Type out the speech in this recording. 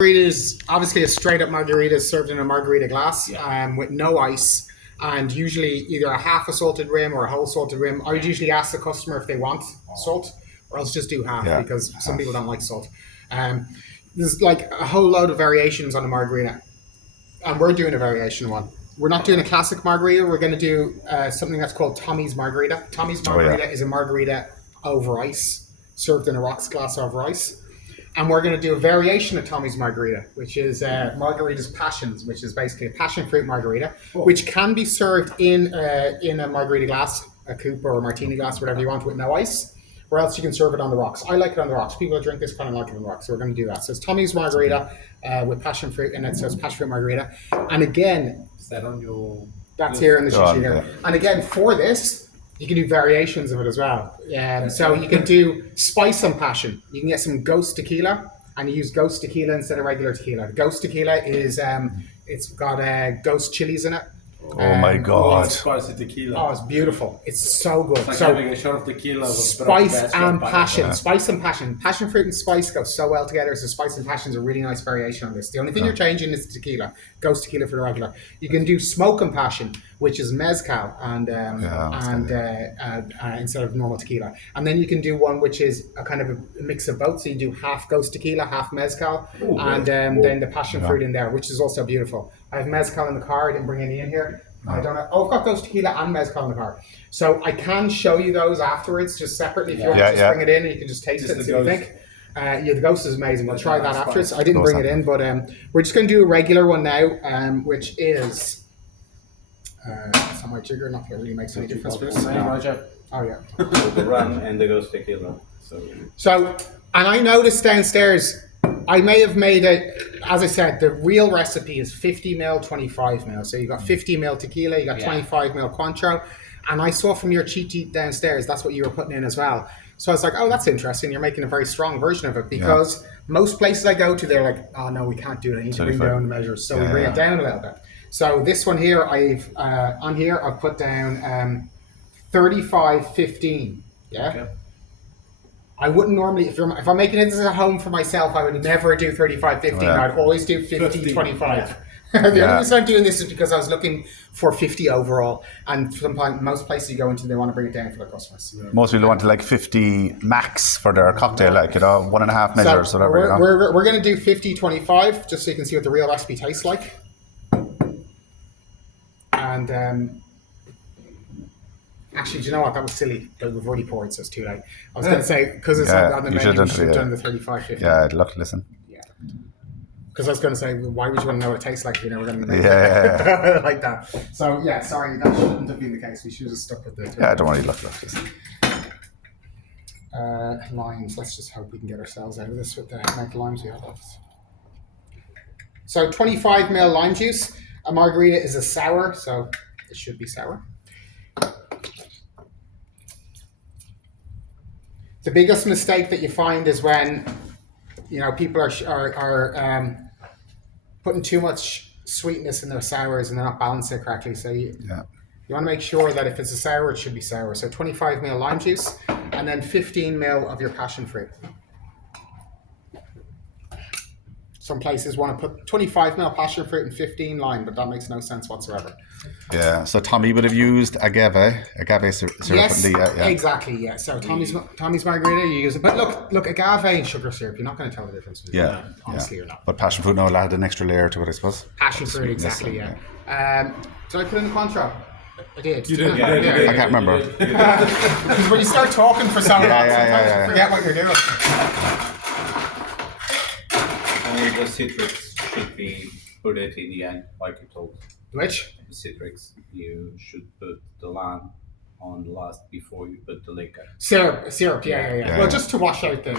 Margarita is obviously a straight up margarita served in a margarita glass with no ice and usually either a half a salted rim or a whole salted rim. I would usually ask the customer if they want salt or else just do half because some people don't like salt. There's like a whole load of variations on the margarita and we're doing a variation one. We're not doing a classic margarita. We're going to do something that's called Tommy's Margarita. Tommy's Margarita is a margarita over ice, served in a rocks glass over ice. And we're going to do a variation of Tommy's Margarita, which is Margarita's Passions, which is basically a passion fruit margarita, which can be served in a margarita glass, a coupe or a martini glass, whatever you want, with no ice, or else you can serve it on the rocks. I like it on the rocks. People that drink this kind of like it on the rocks, so we're going to do that. So it's Tommy's Margarita with passion fruit in it, so it's passion fruit margarita. And again, is that on your? That's here in the sheet here. And again, for this, you can do variations of it as well. So you can do spice and passion. You can get some ghost tequila and you use ghost tequila instead of regular tequila. Ghost tequila is, it's got ghost chilies in it. Oh my God. Spicy tequila. Oh, it's beautiful. It's so good. It's like so having a shot of tequila with spice and passion. Spice and passion. Passion fruit and spice go so well together. So spice and passion is a really nice variation on this. The only thing you're changing is tequila. Ghost tequila for the regular. You can do smoke and passion, which is mezcal and instead of normal tequila. And then you can do one which is a kind of a mix of both. So you do half ghost tequila, half mezcal, then the passion fruit in there, which is also beautiful. I have mezcal in the car. I didn't bring any in here. I don't know. Oh, I've got ghost tequila and mezcal in the car. So I can show you those afterwards, just separately. If you want to just bring it in and you can just taste it and see what you think. The ghost is amazing. We'll try that afterwards. I didn't bring it in, but we're just going to do a regular one now, which is... it's on my jigger, not that it really makes any difference for this. Oh, yeah. The rum and the ghost tequila. So, and I noticed downstairs, I may have made it, as I said, the real recipe is 50 ml, 25 ml. So you got 50 ml tequila, you got 25 ml Cointreau. And I saw from your cheat sheet downstairs, that's what you were putting in as well. So I was like, oh, that's interesting. You're making a very strong version of it because most places I go to, they're like, oh, no, we can't do it. I need to bring down the measures. So we bring it down a little bit. So this one here, I've put down 35-15. Yeah. Okay. I wouldn't normally, if I'm making this at home for myself, I would never do 35-15. I'd always do 50-25. The only reason I'm doing this is because I was looking for 50 overall, and sometimes most places you go into, they want to bring it down for their customers. Most people want to like 50 max for their cocktail, like 1.5 measures, so whatever. We're going to do 50-25 just so you can see what the real recipe tastes like. And actually, do you know what? That was silly. We've already poured, so it's too late. I was going to say, because it's not on the menu, we should have done the 35-50. Yeah, look, listen. Yeah. Because I was going to say, why would you want to know what it tastes like if you know we're going to make it like that? So, yeah, sorry, that shouldn't have been the case. We should have stuck with the... Yeah, don't worry, look. Just... limes. Let's just hope we can get ourselves out of this with the amount of limes we have left. So, 25 ml lime juice. A margarita is a sour, so it should be sour. The biggest mistake that you find is when, people are putting too much sweetness in their sours and they're not balancing it correctly. So you want to make sure that if it's a sour, it should be sour. So 25 ml lime juice and then 15 ml of your passion fruit. Some places want to put 25 ml passion fruit and 15 lime, but that makes no sense whatsoever. Yeah, so Tommy would have used agave syrup. Yes, exactly, yeah. So Tommy's Margarita, you use it. But look, agave and sugar syrup, you're not going to tell the difference. Honestly, you're not. But passion fruit now will add an extra layer to it, I suppose. Passion fruit, exactly, yeah. Did I put in the Cointreau? I did. You did? I can't remember. Because when you start talking for so long, sometimes you forget what you're doing. Only the citrus should be put it in the end, like you told. Which? The citrus. You should put the lime on the last before you put the liquor. Syrup, yeah. Well, just to wash out the...